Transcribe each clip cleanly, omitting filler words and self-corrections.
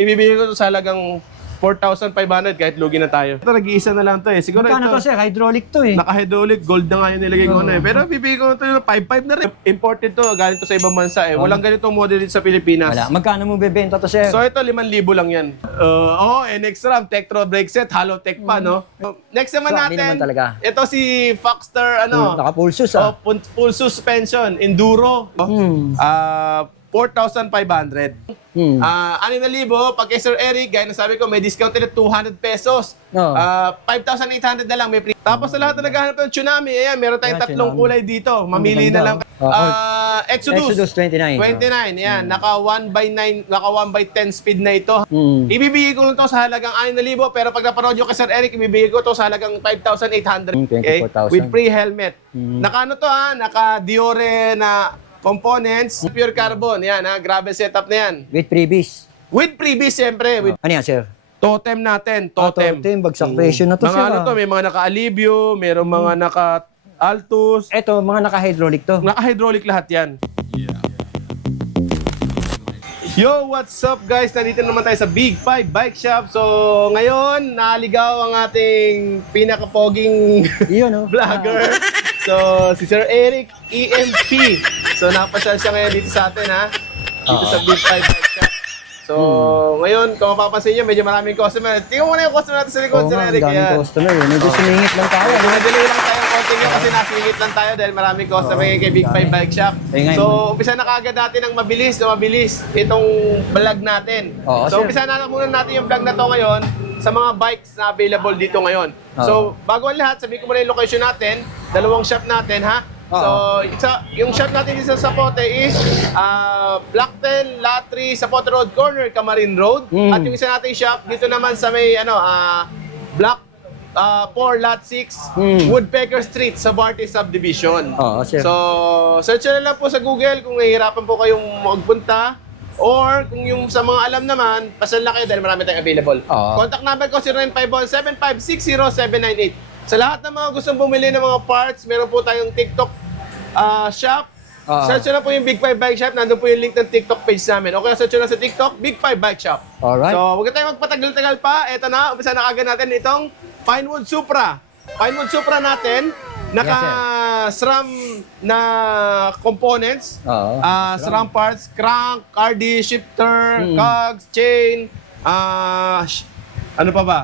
ibibigay ko to sa halagang 4,500 kahit lugi na tayo. Ito, nag-iisa na lang to eh. Siguro Magkano ito, to, sir? Hydraulic to eh. naka-hydraulic, gold na nga yung nilagay ko na eh. Pero bibigay ko na to yung 5,500 na rin. Imported to, galing to sa ibang bansa eh. Walang ganitong model dito sa Pilipinas. Wala. Magkano mo bebenta to, sir? So ito, 5,000 lang yan. NX RAM, Tektro brake set, hollow tech pa, no? Next naman Swami natin, naman talaga. ito si Foxter, Naka-pulsus ah. full suspension, enduro. 4,500. 6,000, pag kay Sir Eric, gaya na sabi ko, may discount na 200 pesos. 5,800 na lang, may free. Tapos sa lahat na naghahanap ng Tsunami, ayan, meron tayong tatlong kulay dito. Mamili na lang. Exodus 29. 29, yan. Naka 1/9, naka 1/10 speed na ito. Ibibigay ko lang to sa halagang 6,000, pero pag napanood nyo kay Sir Eric, ibibigay ko to sa halagang 5,800. Okay? 24,000. With free helmet. Naka ano to naka Diore na components, pure carbon. Yan gravel setup na yan. With freebies. With freebies, siyempre. With Ano yan, sir? totem natin, totem. Totem, bagsak presyo na to, mga sir. ano to, may mga naka-Alivio, mayroong mga naka-Altus. Ito, mga naka-hydraulic to. Naka-hydraulic lahat yan. Yo, what's up guys? Nandito naman tayo sa Big 5 Bike Shop. So, ngayon, naligaw ang ating pinaka-poging Iyon, no? vlogger. So, si Sir Eric EMP. So, napasyal siya ngayon dito sa atin, dito sa Big 5 Bike Shop. So, ngayon, kung mapapansin nyo, medyo maraming customer. Tingnan mo na yung customer natin sa likod, Oo Sir nga, Eric. ang daming Ayan. customer eh. Medyo sumingit lang tayo. no? Delay lang tayo konti nyo kasi nasingit lang tayo dahil maraming customer ngayon kay Big 5 Bike Shop. So, umpisa na kaagad natin ng mabilis itong vlog natin. Oo, So, sir. umpisa na muna natin yung vlog na to ngayon sa mga bikes na available dito ngayon. So, bago ang lahat, sabihin ko muna yung location natin, dalawang shop natin, So, yung shop natin dito sa Zapote is Blackten, Lot 3, Zapote Road Corner, Camarin Road. At yung isa nating shop dito naman sa may Block 4, Lot 6, Woodpecker Street sa Barty Subdivision. Oo, sir. So, search na lang po sa Google kung nahihirapan po kayong magpunta. Or kung yung sa mga alam naman, pasal na kayo dahil marami tayong available. Contact number ko 0951-7560798. Sa lahat ng mga gustong bumili ng mga parts, meron po tayong TikTok shop. Search nyo na po yung Big 5 Bike Shop. Nandun po yung link ng TikTok page namin. Okay, search nyo na sa TikTok, Big 5 Bike Shop. Alright. So, huwag tayong magpatagal-tagal pa. Ito na, umpisa na agad natin itong Pinewood Supra. Pinewood Supra natin, naka-SRAM na components. SRAM parts, crank, RD, shifter, cogs, chain, ano pa ba?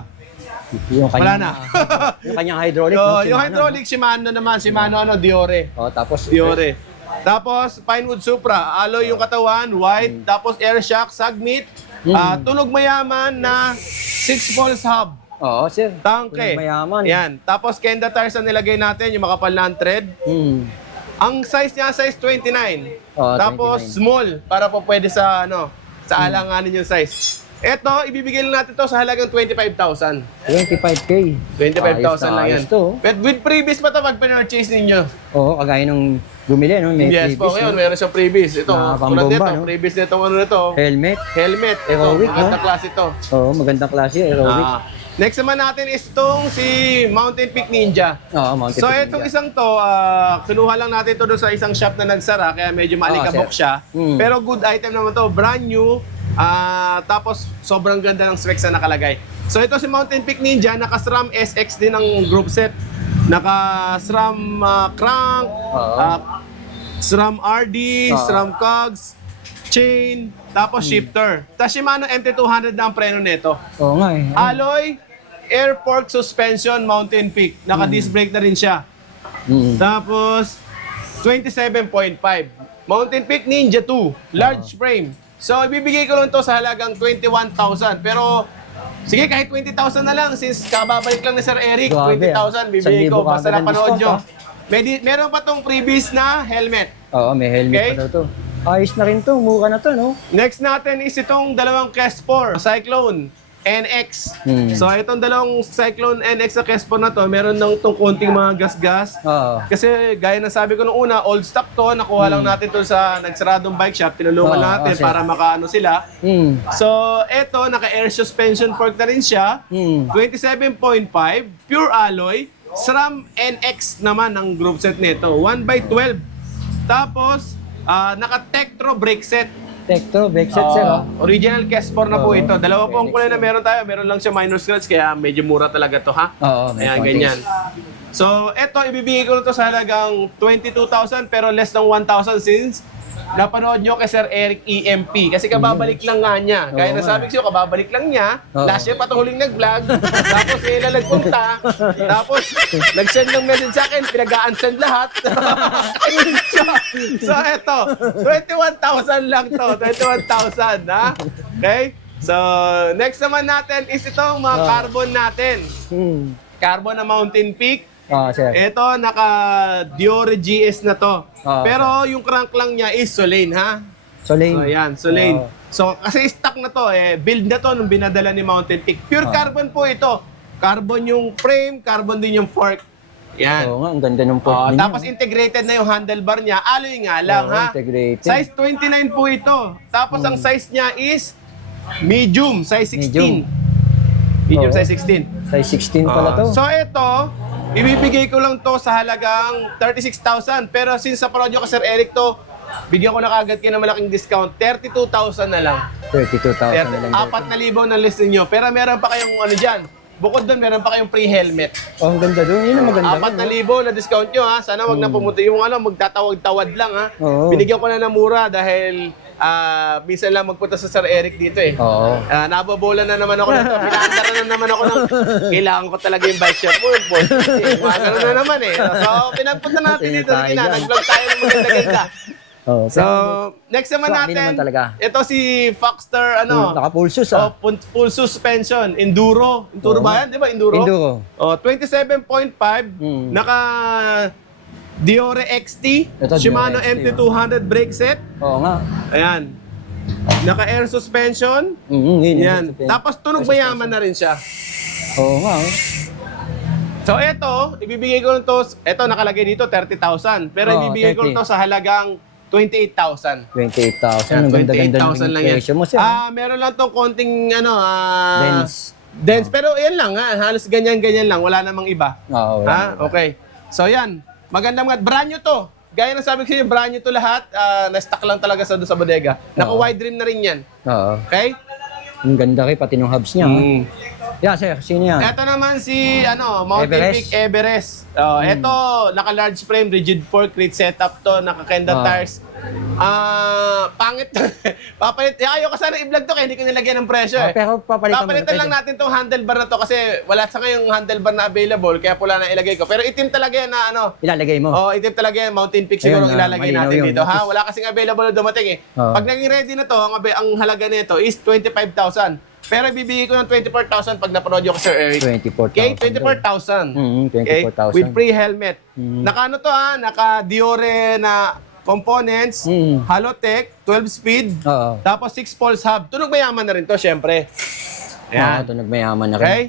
Yung Wala na. yung kanyang hydraulic. So, no? yung hydraulic, Shimano naman. Shimano, Diore. Tapos, Diore. Tapos, Pinewood Supra. Alloy yung katawan, white. Tapos, air shock, sagmit. Tunog mayaman na 6 volts hub. Oo, sir. Tangke. Mayaman. Yan. Tapos, Kenda tires na nilagay natin, yung makapal na thread. Ang size niya, size 29. Tapos, 29. small. Para po pwede sa, sa alanganin yung size. Ito, ibibigay lang natin to sa halagang 25,000. 25K. 25,000 lang yan. Ayos to. But with freebies pa ito pag purchase ninyo. Oo, kagaya nung bumili, no? May Yes po, ngayon meron siyang freebies. Ito, tulad Nakapambomba, nito, no? freebies nito, Helmet. Helmet. Ito, Aerobic, no? magandang klase ito. Oo, magandang klase. Aerobic. Next naman natin is itong si Mountain Peak Ninja. Mountain So Peak itong Ninja. isang to, kinuha lang natin ito doon sa isang shop na nagsara, kaya medyo maalikabok siya. Pero good item naman to, brand new. Tapos sobrang ganda ng specs na nakalagay. So ito si Mountain Peak Ninja, naka-SRAM SX din ang group set. Naka-SRAM crank, SRAM RD, SRAM cogs, chain, tapos shifter. Tapos Shimano MT200 na ang preno nito. Oo nga eh. Alloy, air fork suspension, Mountain Peak. Naka-disc brake na rin siya. Tapos 27.5. Mountain Peak Ninja 2, large frame. So, ibibigay ko lang to sa halagang 21,000. Pero, sige, kahit 20,000 na lang. Since kababalik lang ni Sir Eric, Grabe, 20,000 bibigay ko. 1,000 Basta kagad ng napanood nyo. discount, Meron pa tong freebies na helmet. Oo, may helmet Okay. pa daw to. Ayos na rin to. Mura na to, no? Next natin is itong dalawang Kes4 Cyclone NX. So, itong dalawang Cyclone NX sa Kes4 na to, meron ng itong konting mga gas-gas. Kasi gaya ng sabi ko nung una, old stock to, nakuha lang natin to sa nagsaradong bike shop, tinulungan natin para makaano sila. So, eto, naka-air suspension fork na rin siya, 27.5, pure alloy, SRAM NX naman ang group set nito, 1x12. Tapos, naka-Tektro brake set. Tektro, Vexet, sir. Original Kespor na po Oo. ito. Dalawa po ang kulay na Phoenix, meron tayo. Meron lang siya minor scratch kaya medyo mura talaga to ha. Oo, may Ayan, konti. ganyan. So, eto, ibibigay ko na to sa halagang 22,000 pero less than 1,000 since napanood nyo kay Sir Eric EMP. Kasi kababalik lang nga niya. Gaya Oo na nga. sabi ko sa'yo, kababalik lang niya. Oo. Last year pa ito huling nag-vlog. Tapos sila nagpunta. Tapos nag-send ng message sa akin. Pinag-unsend lahat. so, eto. 21,000 lang to. 21,000, ha? Okay? So, next naman natin is itong mga carbon natin. Carbon na Mountain Peak. Sir. Ito, naka Diore GS na to. Pero Okay. yung crank lang niya is Soleil, ha? Soleil. So, ayan, Soleil. Oo. So, kasi stock na to, build na to nung binadala ni Mountain Peak. Pure carbon po ito. Carbon yung frame, carbon din yung fork. Yan. Oo nga, ang ganda ng port niya. Tapos integrated na yung handlebar niya. Alloy nga lang, Oo, ha? integrated. Size 29 po ito. Tapos ang size niya is medium, size 16. Medium. Medium Oo. size 16. Size 16 pala to. So ito, ibibigay ko lang to sa halagang 36,000. Pero since sa project ko Sir Eric to, bigyan ko na kagad kayo ng malaking discount. 32,000 na lang. 32,000 na lang. 4,000 na list ninyo. Pero meron pa kayong ano dyan. Bukod doon, meron pa kayong free helmet. Oh, ang ganda doon. Yun ang maganda. 4,000 na discount nyo ha. Sana wag na pumunta. Yung ano, magtatawag-tawad lang ha. Oo. Binigyan ko na ng mura dahil minsan lang magpunta sa Sir Eric dito eh. Oo. Nababola na naman ako nito. Pinaandara na naman ako ng kailangan ko talaga yung bike shop mo. Boss, kasi ano na naman eh. So, pinagpunta natin dito. Sige na, nag-vlog tayo ng maganda-ganda. Oh, So, next naman Swak din natin, naman talaga. ito si Foxter, Naka-pulsus full suspension, Enduro. Enduro ba yan? Di ba? Enduro? Enduro. 27.5, naka Diore XT, Ito, Shimano Diore XT, MT200 brake set. Oo nga. Ayan. Naka air suspension. Yun. Yan. Tapos tunog mayaman na rin siya. Oo nga. So ito, ibibigay ko nito, ito nakalagay dito 30,000. Pero Oo, ibibigay ko 30. nito sa halagang 28,000. 28,000. Ang ganda-ganda 28,000 ng lang yan. presyo mo, sir. Meron lang tong konting Dense. dense. Pero yan lang ha, halos ganyan-ganyan lang, wala namang iba. Oo. Ha? Okay. So yan, magandang brand new to. Gaya ng sabi ko sa'yo, brand new to lahat. Na-stock lang talaga sa doon sa bodega. Naka-wide rim na rin yan. Oo. Okay? Ang ganda rin, pati ng hubs niya. Yeah, sir. Sino yan? Ito naman si Mountain Everest. Peak Everest. Ito, naka-large frame, rigid fork, crate setup to, naka-Kenda tires. Pangit. Papalit. Ayaw ka sana i-vlog to kaya hindi ko nilagyan ng presyo eh. Pero papalitan mo Papalitan lang natin tong handlebar na to kasi wala sa ngayong handlebar na available kaya pula na ilagay ko. Pero itim talaga yan na Ilalagay mo. itim talaga yan. Mountain Peak siguro Ayun, ang ilalagay malinaw natin yun. dito. Ha? Wala kasing available na dumating eh. Oo. Pag naging ready na to, ang halaga nito is 25,000. Pero ibibigay ko ng 24,000 pag napanood yung Sir Eric. 24,000. Okay, 24,000. 24,000. With free helmet. Naka ano to naka Diore na components, Halotech, 12 speed, Oo. tapos 6 pulse hub. Tunog mayaman na rin to, syempre. Ito nagmayaman na rin. Okay?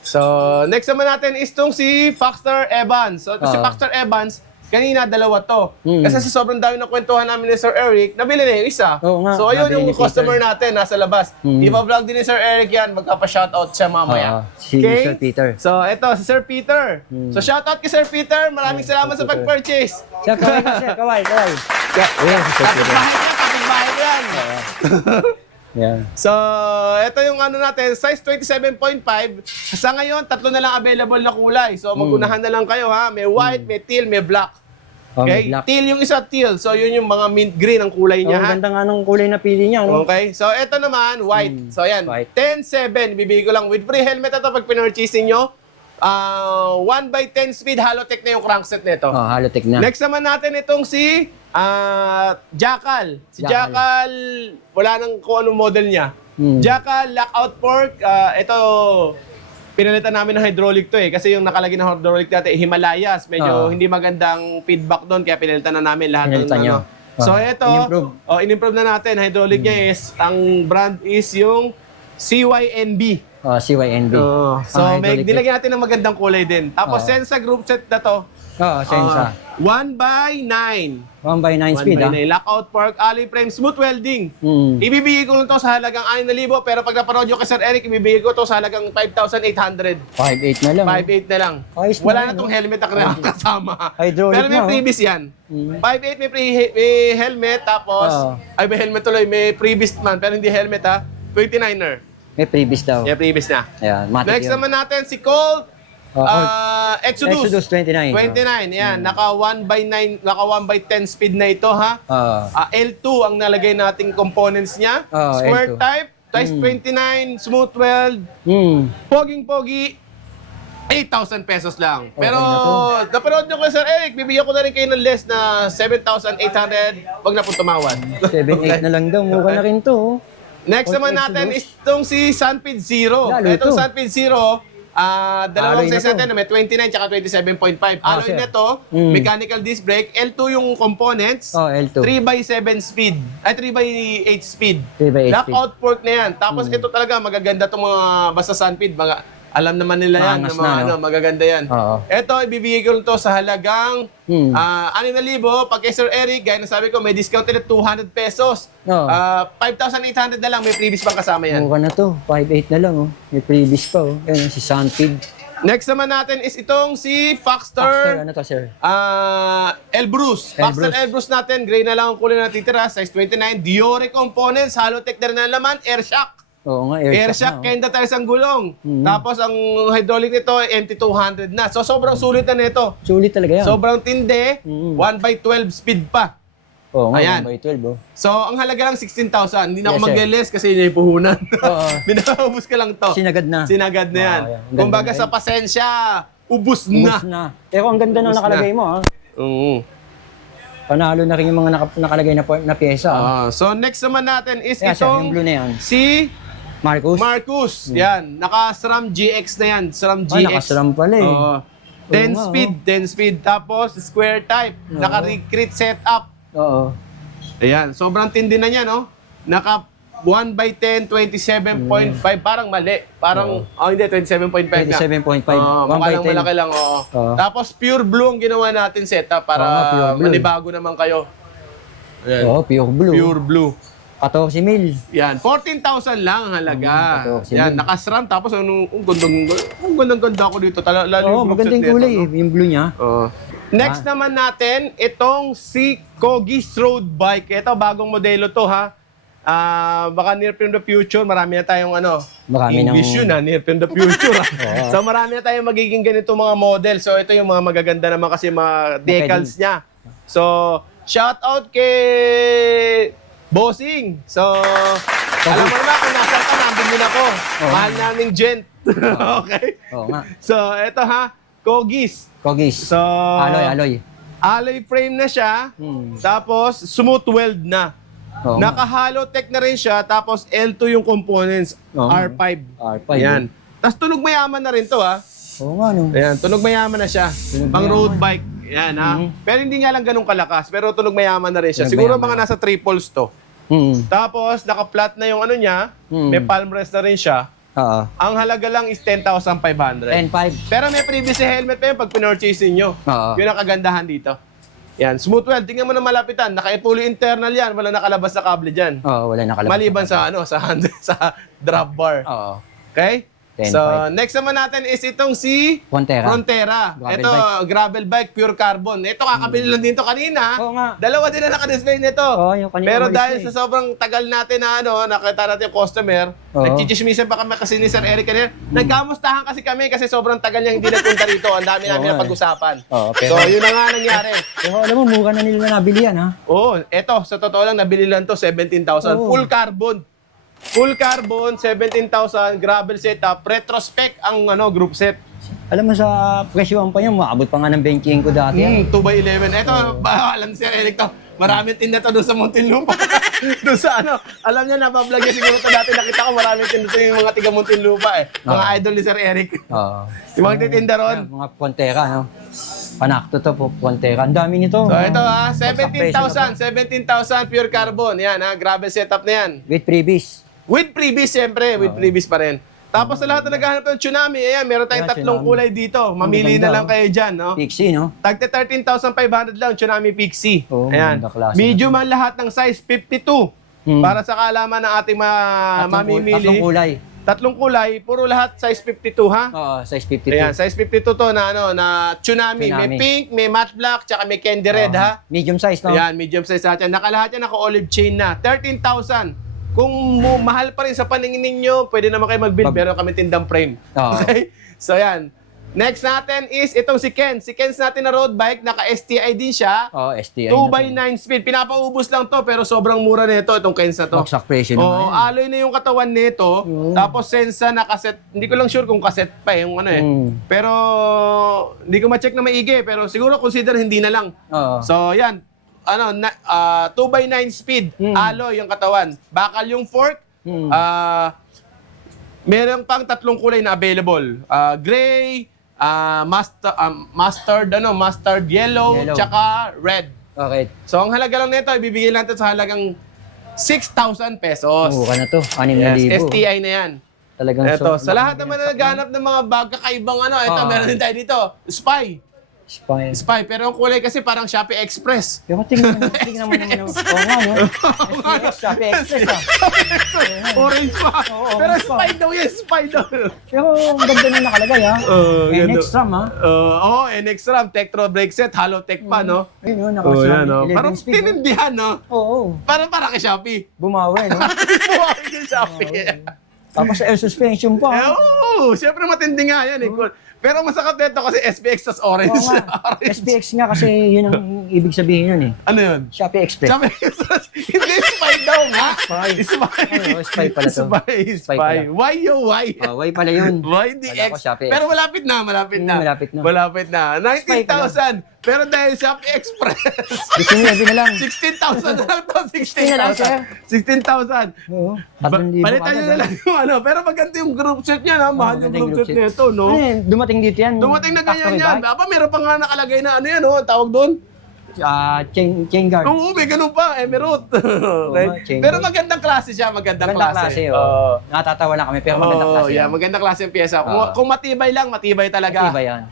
So, next naman natin is tong si Foxter Evans. So, ito si Oo. Foxter Evans, kanina dalawa to. Kasi sa sobrang dami ng kwentuhan namin ni Sir Eric, nabili na yung isa. Oo nga, So, ayun nabili yung ni Peter. customer natin, nasa labas. Ipa-vlog din ni Sir Eric yan, magpapa-shoutout siya mamaya. Si Sir Peter. So, ito, si Sir Peter. So, shoutout kay Sir Peter. Maraming salamat sa Peter. pag-purchase. Sir, kaway ka, sir. Kaway. Ayan, si Sir Peter. Kapit-bahay ko yan. Yeah. So, ito yung ano natin, size 27.5. Sa ngayon, tatlo na lang available na kulay. So, magunahan na lang kayo ha. May white, may teal, may black. Okay? Black. Teal yung isa, teal. So, yun yung mga mint green ang kulay niya ha. Ang ganda nga ng kulay na pili niya. No? Okay? So, ito naman, white. So, ayan. White. 10.7. Bibigay ko lang with free helmet ito pag pinurchasing nyo. 1x10 speed, Halotech na yung crankset nito. Halotech na. Next naman natin itong si Jackal. Si Jackal. Jackal, wala nang kung anong model niya. Jackal, lockout fork. Ito, pinalitan namin ng hydraulic to eh. Kasi yung nakalagay na hydraulic natin, Himalayas. Medyo hindi magandang feedback doon. Kaya pinalitan na namin lahat ng Pinalitan nyo. So ito, In-improve. in-improve na natin. Hydraulic niya is, ang brand is yung CYNB. CYNB. So, may hydraulic nilagyan natin ng magandang kulay din. Tapos, Sensa group set na to. Sensa. 1x9. 1x9 speed, ha? 1x9. Lockout fork, alloy frame, smooth welding. Ibibigay ko lang to sa halagang 6,000, pero pag napanood nyo kay Sir Eric, ibibigay ko to sa halagang 5,800. 5.8 na lang. 5.8 na lang. Ayos na Wala yun, na tong no? helmet na kasama. Hydraulic Pero may na, oh. previous yan. 5.8 may, may helmet, tapos, ay may helmet tuloy, may previous man, pero hindi helmet ha. 29er. May previous daw. Yeah, previous na. Ayan, matik Next yun. naman natin, si Colt Exodus 29. 29, yan. Naka 1x9, naka 1x10 speed na ito ha. L2 ang nalagay nating components niya. Square L2. type, size 29, smooth weld, poging-pogi, 8,000 pesos lang. Pero, napanood nyo ko Sir Eric, bibigyan ko na rin kayo ng less na 7,800 pag na po tumawad. 7.8 na lang daw. Mukha na rin to. Next naman natin is itong si Sunpid Zero. Lalo Itong ito. Sunpid Zero, dalawang Alloy na size to. natin, may 29 tsaka 27.5. Alloy sir. na to, mechanical disc brake, L2 yung components, L2. 3x7 speed, ay 3x8 speed. 3x8 Lockout fork na yan. Tapos ito talaga, magaganda itong mga basta Sunpid, mga alam naman nila yan, Maangas na mga, na, no? magaganda yan. Ito, ibibigay ko to sa halagang 6,000. Pag kay Sir Eric, gaya na sabi ko, may discount ulit 200 pesos. 5,800 na lang, may previous pang kasama yan. Mukha na to. 5.8 na lang, oh. May previous pa, oh. Ayan, si Sunpid. Next naman natin is itong si Foxter, Foxter ano to, sir? Elbrus. Foxter Elbrus natin, gray na lang ang kulay na titira, size 29. Diore components, Halotech na rin ang laman, air shock. Oo nga, Air shock shock, kenda tayo ang gulong. Tapos ang hydraulic nito, MT200 na. So sobrang sulit na nito. Sulit talaga yan. Sobrang tindi, 1x12 speed pa. Oo nga, Ayan. 1x12, oh. So ang halaga lang 16,000. Hindi na ako Yes, sir. mag-less kasi yun yung puhunan. Oo. Binaubos ka lang to. Sinagad na. Sinagad na yan. Ayan. Ganda Kumbaga na sa yun. pasensya, ubus Ubus na. na. Pero ang ganda ng Ubus nakalagay na. mo, ha? Oo. Panalo na rin yung mga nakalagay na pyesa, ha? So next naman natin is Kaya siya, yung itong blue na yan. si Marcus. Marcus. Yan. Naka-SRAM GX na yan. SRAM GX. Nakasram pala, eh. Oo. 10 nga, speed. 10 speed. Tapos square type. Naka-recruit setup. Oo. Ayan. Sobrang tindi na niya, no? Naka 1x10, 27.5. Parang mali. Parang, hindi, 27.5 na. 27.5. Mukha lang 1x10. malaki lang, oo. Oo. Tapos pure blue ang ginawa natin setup para pure blue. manibago naman kayo. Ayan. Oo, pure blue. Pure blue. 14 mil. Yan, 14,000 lang ang halaga. 14,000. Yan, nakasram. Tapos ang ganda ko dito. Lalo Oo, yung group maganda set yung nito, kulay, no? eh. Yung blue niya. Oo. Next naman natin, itong si Kogis Road Bike. Ito, bagong modelo to, ha. Baka near from the future, marami na tayong Marami English ng- yun, ha, near from the future. Ha. So marami na tayong magiging ganito mga model. So ito yung mga magaganda naman kasi mga decals niya. So, shout out kay Bossing. So, alam mo naman kung nasa ka, nandun din ako. Mahal naming gent. Okay? Oo nga. So, ito ha, Kogis. Kogis. So, Alloy. alloy frame na siya. Tapos, smooth weld na. Oo nga. Naka-Halotech na rin siya. Tapos, L2 yung components. Oo. R5. R5. Yan. Tapos, tunog mayaman na rin to ha. Oo nga, no. Ayan, tunog mayaman na siya. Pang road bike. Yan ha. Pero hindi nga lang ganun kalakas. Pero tunog mayaman na rin siya. Tunog Siguro mayaman. mga nasa triples to. Tapos, naka-flat na yung niya. May palm rest na rin siya. Oo. Ang halaga lang is 10,500. 10.5. Pero may previous helmet pa yun pag pinurchase nyo. Oo. Yun ang kagandahan dito. Yan, smooth weld. Tingnan mo na malapitan. Naka-fully internal yan. Wala nakalabas na kable dyan. Oo, wala nakalabas. Maliban sa sa drop bar. Oo. Okay? 10.5. So, next naman natin is itong si Frontera. Frontera. Gravel Ito, gravel bike, pure carbon. Ito, kakabili lang dito kanina. Oo nga. Dalawa din na naka-display nito. Oo, yung kanina Pero umalis dahil na eh. sa sobrang tagal natin na nakita natin yung customer, Oo. nagchichismisan pa kami kasi ni Sir Eric kanina. Nagkamustahan kasi kami kasi sobrang tagal niya hindi nagpunta rito. Ang dami namin Oo, na pag-usapan. Oo, So, pero- yun na nga nangyari. Pero alam mo, mura na nila nabili yan, ha? Oo, eto, sa totoo lang, nabili lang to 17,000. Oo. Full carbon. Full carbon, 17,000, gravel setup, retrospect ang group set. Alam mo, sa presyohan pa yan, maabot pa nga ng benching ko dati. yan. 2x11. Ito, alam si Sir Eric to. Maraming tinda to doon sa Muntinlupa. Doon sa alam niya, napablog niya siguro to dati. Nakita ko maraming tinda to yung mga tiga Muntinlupa eh. Mga idol ni Sir Eric. Oo. Yung mga titinda ron. Mga Frontera, no? Panakto to po, Frontera. Ang dami nito. So ito ha, Bagsak presyo na 17,000 pure carbon. Yan ha, gravel setup na yan. With freebies. With previous, siyempre. With previous pa rin. Tapos sa lahat na naghahanap ng Tsunami, ayan, meron tayong Ayan, tatlong Tsunami. kulay dito. Mamili ganda, na lang oh. kayo dyan, no? Pixie, no? Tagte 13,500 lang, Tsunami Pixie. Oo, Ayan. maganda klase Medium ang lahat ng size, 52. Para sa kaalaman ng ating mamimili. Tatlong kulay. Tatlong kulay, puro lahat size 52, ha? Oo, size 52. Ayan, size 52 to na na Tsunami. May Tsunami. pink, may matte black, tsaka may candy red, ha? Medium size, no? Ayan, medium size natin. Nakalahat yan, naka-olive chain na. 13,000. Kung mahal pa rin sa paningin ninyo, pwede naman kayo mag-build. Meron kami tindang frame. Oo. Okay? So, yan. Next natin is itong si Ken. Si Ken's natin na road bike, naka-STI din siya. Oo, STI. 2x9 speed. Pinapaubos lang to, pero sobrang mura nito itong Ken's na to. Bagsak presyo Oo, naman. alloy na yung katawan nito. Tapos sensa nakaset. Hindi ko lang sure kung cassette pa yung ano eh. Pero hindi ko ma-check na maigi. Pero siguro consider hindi na lang. Oo. So, yan. 2x9 speed. Alloy yung katawan. Bakal yung fork. Meron pang tatlong kulay na available. Gray, mustard yellow, Yellow. tsaka red. Okay. So, ang halaga lang nito, ibibigay natin sa halagang 6,000 pesos. Buka na to. 6,000. Yes, STI na yan. Talagang Ito, sa lahat naman na naghanap ng mga bag kakaibang ito, meron din tayo dito. Spy. Spy, pero ang kulay kasi parang Shopee Express. Pero tingnan mo naman. Oo nga, no? SPX, Shopee Express, ah. Orange pa. Oo, Pero orange pa. spy daw yan, spy daw. Pero ang ganda na nakalagay, ha? ganda. NX RAM, ha? NX RAM, Tektro brake set, Halo Tech pa, no? Ayun, no? Oh, yan, Naka-RAM, no? 11 Parang speed, no? tinindihan, no? Oo. Parang kay Shopee. Bumawi, no? Bumawi kay Shopee. Tapos air suspension pa, ha? Siyempre matindi nga yan, eh. Cool. Pero masakit nito kasi SPX tas orange. Oo nga. SPX nga kasi yun ang ibig sabihin nun, eh. Ano yun? Shopee Express. Shopee hindi, spy daw nga. Spy. Spy. Oo, spy pala to. Spy. Spy pala. Why yo, why? Why pala yun? Why the Wala X? ko, Shopee X. Pero malapit na. Malapit na. Malapit na. Spy pala. 19,000. Pero dahil Shopee Express. 19,000 na lang. 16,000 na lang to. 16 na lang, sir. 16,000. Oo. 3,000 Palitan nyo na lang yung ano. Pero maganda yung group set niya, na. Mahal yung maganda yung group set group nito, no? Ay, dumating dito yan. Dumating na ganyan Factory yan. bag. Aba, meron pa nga nakalagay na ano yan, no? Tawag doon. Chain guard. Oo, may ganun pa, Emerald. Okay? chain Pero guard. magandang klase siya, magandang Magandang klase. klase, oh. Natatawa lang kami, pero magandang klase. Yeah, yan. magandang klase yung pyesa. Kung matibay lang, matibay talaga. Matibay yan.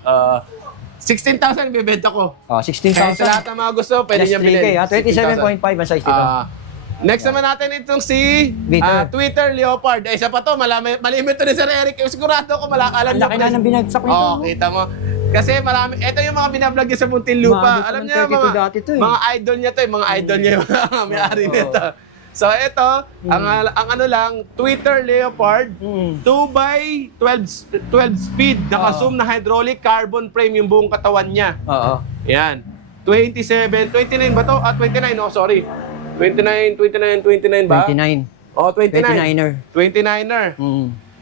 16,000 ibebenta ko. Oh, Kaya sa 16,000. lahat ng mga gusto, pwede Plus niyo bilhin. 3K, ha? 27.5 ang size dito. Next naman natin itong si Twitter Leopard. Isa pa to, malimit to ni Sir Eric. Sigurado ako alam Ang niyo. laki na ng binagsak nito. Oo, kita mo. Kasi marami, ito yung mga binablog niya sa Muntinlupa. Umabot Alam ng niya, 32 dati to, eh. mga idol niya to, mga idol niya yung mga may-ari nito. So ito, ang ano lang, Twitter Leopard, 2x12 speed, naka-zoom na hydraulic carbon frame yung buong katawan niya. Oo. Yan. 29 ba to? 29, no, sorry. 29 ba? 29. Oh, 29. 29er. 29er.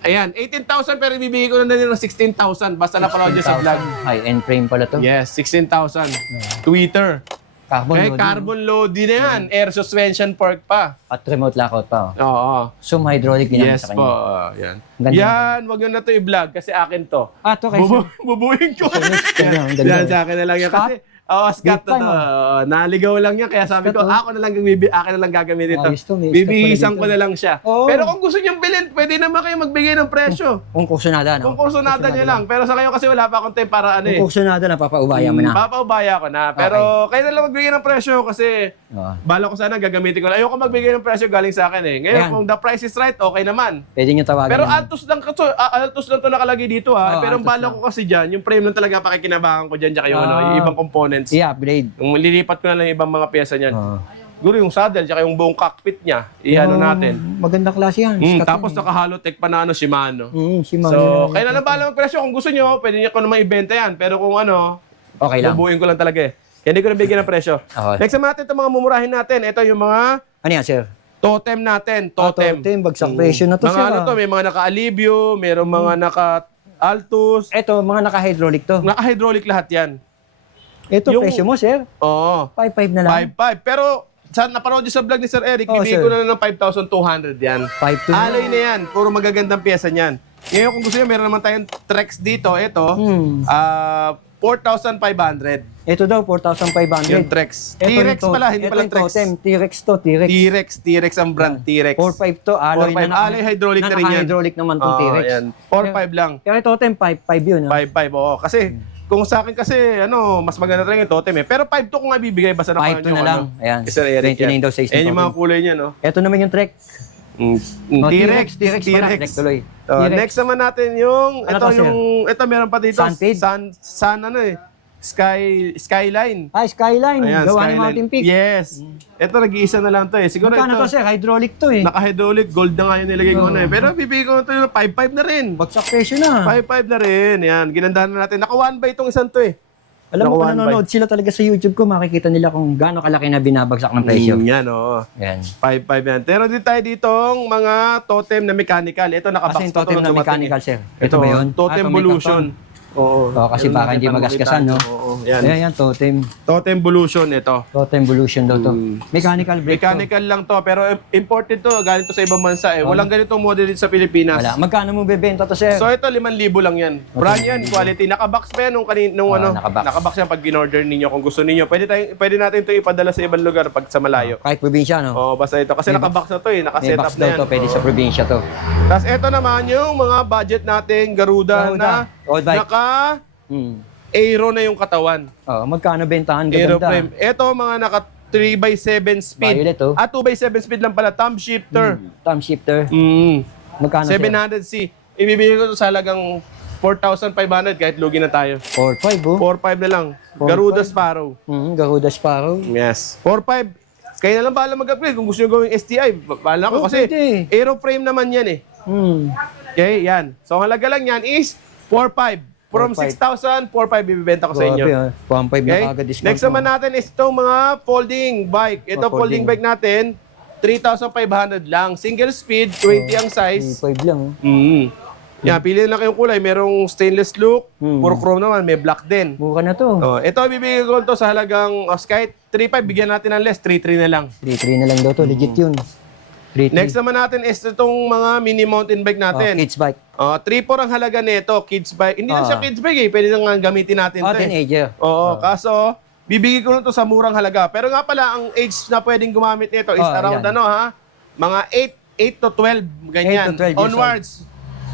Ayan, 18,000 pero ibibigay ko na din ng 16,000 basta napanood niyo sa vlog. High-end frame pala to. Yes, 16,000. Twitter. Carbon loading. Carbon loading na yan. Air suspension fork pa. At remote lockout pa. Oh. Oo. Zoom hydraulic ginamit Yes sa po. kanya. Yan. Ganda. Yan, wag nyo na to i-vlog kasi akin to. To kay sir. Bubuhin ko. Yan, ganda. Yan, sa akin na lang yan. Scott? Kasi, Scott Big na fan, to. Naligaw lang yan. Kaya sabi ko, Scott, akin na lang gagamitin ito. Ayos to, may Scott Bibihisan pala ko dito. na lang siya. Oo. Pero kung gusto nyo bilhin, pwede naman kayo magbigay ng presyo. Kung kursunada, no? Kung kursunada nyo lang. Pero sa kayo kasi wala pa akong time para ano eh. Kung kursunada na, papaubaya mo na. Papaubaya ko na. Pero kayo na lang magbigay ng presyo kasi Oo. bala ko sana gagamitin ko. Ayoko magbigay ng presyo galing sa akin eh. Ngayon, Ayan. kung the price is right, okay naman. Pwede nyo tawagan. Pero yan. Altos lang to nakalagay dito ha. Oo, Pero ang Altos bala lang. ko kasi dyan, yung frame lang talaga pakikinabangan ko dyan, tsaka yung, yung ibang components. I-upgrade. Yung lilipat ko na lang yung ibang mga pyesa niyan. Oo. Siguro yung saddle, tsaka yung buong cockpit niya, i-ano natin. Magandang klase yan. Scott Tapos yan, naka-halotech pa na Shimano. Si Mami So, na- kaya na lang bahala magpresyo. Kung gusto nyo, pwede nyo ko naman ibenta yan. Pero kung ano, Okay lang. bubuin ko lang talaga eh. Kaya hindi ko nabigyan ng presyo. Okay. Next naman natin itong mga mumurahin natin. Ito yung mga Ano yan, sir? totem natin. Totem. Totem, bagsak presyo na to, Mga sir. ano to, may mga naka-Alivio, mayroong mga naka-Altus. Ito, mga naka-hydraulic to. Naka-hydraulic lahat yan. Ito, Yung- presyo mo, sir? Oo. 5.5 na lang. 5.5. Pero sa napanood nyo sa vlog ni Sir Eric, Oh, bibigay sir. ko na lang ng 5,200 yan. 5.2 na Alay na yan. Puro magagandang pyesa niyan. Ngayon kung gusto nyo, meron naman tayong Trex dito. Ito, 4,500. Ito daw, 4,500. Yung Trex. Ito T-Rex yung pala, hindi ito pala yung Trex. totem. T-Rex to, T-Rex. T-Rex ang brand, T-Rex. 4.5 to, alloy 4.5. na Alloy hydraulic na rin yan. hydraulic naman tong T-Rex. Ayan. 4.5 lang. Kaya totem, 5.5 yun. 5.5, oo. Kasi, kung sa akin kasi, mas maganda rin yung totem eh. Pero 5.2 kung nga bibigay, basta 5 to na lang. Ayan. Sir Eric, 29 daw size Ayan yung mga totem. kulay niya, no? Ito naman yung Trek. T-Rex. T-Rex pala. Trek tuloy. T-Rex. Next naman natin yung, Ano to, sir? ito meron pa dito. Sunfade? Skyline. Skyline. Ayan, Gawa Skyline. ni Mountain Peak. Yes. Ito, nag-iisa na lang to eh. Siguro Magkano to, ito, sir? Hydraulic to eh. naka-hydraulic, gold na nga yung nilagay ko na eh. Pero bibigay ko na ito yung 5.5 na rin. Bagsak presyo na. 5.5 na rin. Yan, ginandahan na natin. Naka 1 by itong isang to eh. Alam mo, Naka kung nanonood sila talaga sa YouTube ko, makikita nila kung gaano kalaki na binabagsak ng presyo. Yan, oo. Yan. 5.5 yan. Pero din tayo ditong mga totem na mechanical. Ito, Kasi nakabox yung totem na mechanical, sir. Ito ba yun? Totem ito may Evolution. karton. Oo. Oo, kasi Meron baka natin hindi magasgasan, no? Oo, yan. Yan, totem. Totem Evolution ito. Totem Evolution daw to. Mm. Mechanical brake to. Mechanical lang to, pero imported to. Galing to sa ibang bansa eh. Walang ganitong model dito sa Pilipinas. Wala. Magkano mo bebenta to, sir? So ito 5,000 lang yan. Brand yan, quality. Nakabox pa yan nung nakabox. nakabox yan pag in-order ninyo kung gusto ninyo. Pwede natin ito ipadala sa ibang lugar pag sa malayo. Kahit probinsya, no? Oh, basta ito kasi May nakabox na to eh, May naka-set box up na daw yan. to, pwede sa probinsya to. Tapos ito naman yung mga budget natin, Garuda na Old bike. naka Hmm. aero na yung katawan. Oh, magkano bentahan Aeroplane. ganda? Ito mga naka 3x7 speed. Violet, oh. 2x7 speed lang pala, thumb shifter. Thumb shifter. Mm. Magkano, sir? 700C. Ibibigay ko to sa halagang 4,500 kahit lugi na tayo. 4.5, oh. 4,500 na lang. 4,500. Garuda Sparrow. Garuda Sparrow. Yes. 4,500. Kayo na lang bahala mag-upgrade. Kung gusto nyo gawing STI, bahala ko. Oh, Kasi pwede. aeroframe naman yan eh. Hmm. Okay, yan. So, ang halaga lang yan is 4,500. From 4,500. 6,000, 4,500 bibibenta ko sa inyo. Grabe, ah. 1.5 na Okay? kagad discount. Next naman natin is itong mga folding bike. Ito, Mga folding folding. bike natin, 3,500 lang. Single speed, 20 ang size. 3.5 lang, oh. Yan, pili lang kayong kulay. Merong stainless look, Mm. puro chrome naman, may black din. Mura na to. Oh, ito, bibigay ko to sa halagang kahit 3,500, bigyan natin ng less, 3,300 na lang. 3.3 na lang daw to. Legit yun. 3.3. Next naman natin is itong mga mini mountain bike natin. Kids bike. 3,400 ang halaga nito, kids bike. Hindi lang siya kids bike eh, pwede nang gamitin natin to eh. Teenager. Oo, kaso bibigay ko lang to sa murang halaga. Pero nga pala, ang age na pwedeng gumamit nito is around yan. mga 8 to 12, ganyan. 8 to 12 years Onwards.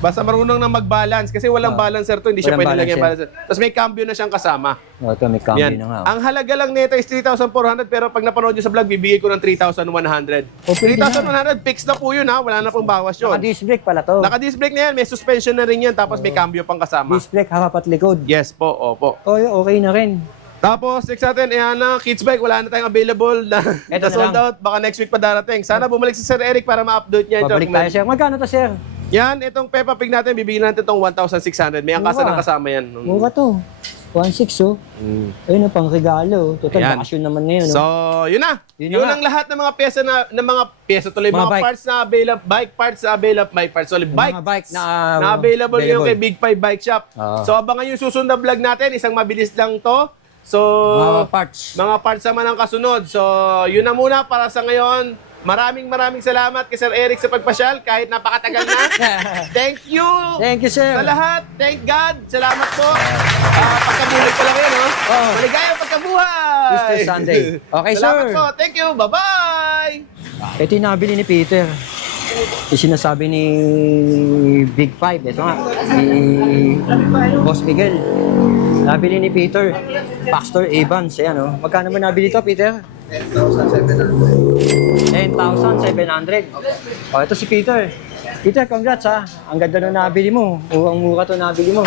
Basta marunong na mag-balance. Kasi walang balancer to, hindi siya Walang pwede lagyan balancer. balancer. Tapos may cambio na siyang kasama. Ito, may cambio Yan. na nga. Ang halaga lang nito is 3,400 pero pag napanood nyo sa vlog, bibigay ko ng 3,100. O, pwede 3,100, fix na po yun ha. Wala na pong bawas yun. Naka-disc brake pala to. Naka-disc brake na yan, may suspension na rin yan, tapos may cambio pang kasama. Disc brake, harap at likod. Yes po, opo. Oh, okay na rin. Tapos, next natin, ayan na, kids bike, wala na tayong available na, Eto na sold lang. out. Baka next week pa darating. Sana bumalik si Sir Eric para ma-update niya ito. Babalik tayo, sir. Magkano to, sir? Yan, itong Peppa Pig natin, bibigyan natin itong 1,600. May angkasa Mura. ng kasama yan. Mura to. 1.6, oh. Ayun, pang regalo. Total, Ayan. bakasyon naman ngayon, So, no? yun na. Yun na Yun nga. ang lahat ng mga pyesa tuloy, Mga mga bike. parts na available, bike parts na available, bike parts, sorry, bike. Mga bike na, na available yung kay Big 5 Bike Shop. Oo. So, abangan yung susunod na vlog natin. Isang mabilis lang to. So, mga parts. mga parts naman ang kasunod. So, yun na muna para sa ngayon. Maraming salamat kay Sir Eric sa pagpasyal kahit napakatagal na. Thank you! Thank you, sir. Sa lahat. Thank God. Salamat po. Pagkabuhay ko lang yun, no? Oh. Maligayang pagkabuhay! Easter Sunday. Okay, Salamat sir. po. Thank you. Bye-bye! Ito yung nabili ni Peter. Yung sinasabi ni Big Five. Ito nga. Si Boss Miguel. Nabili ni Peter. Pastor Evans. Ayan, oh. Magkano mo nabili to, Peter? 10,700. Oh, ito si Peter. Peter, congrats ha. Ang ganda na nabili mo. Murang-mura to nabili mo.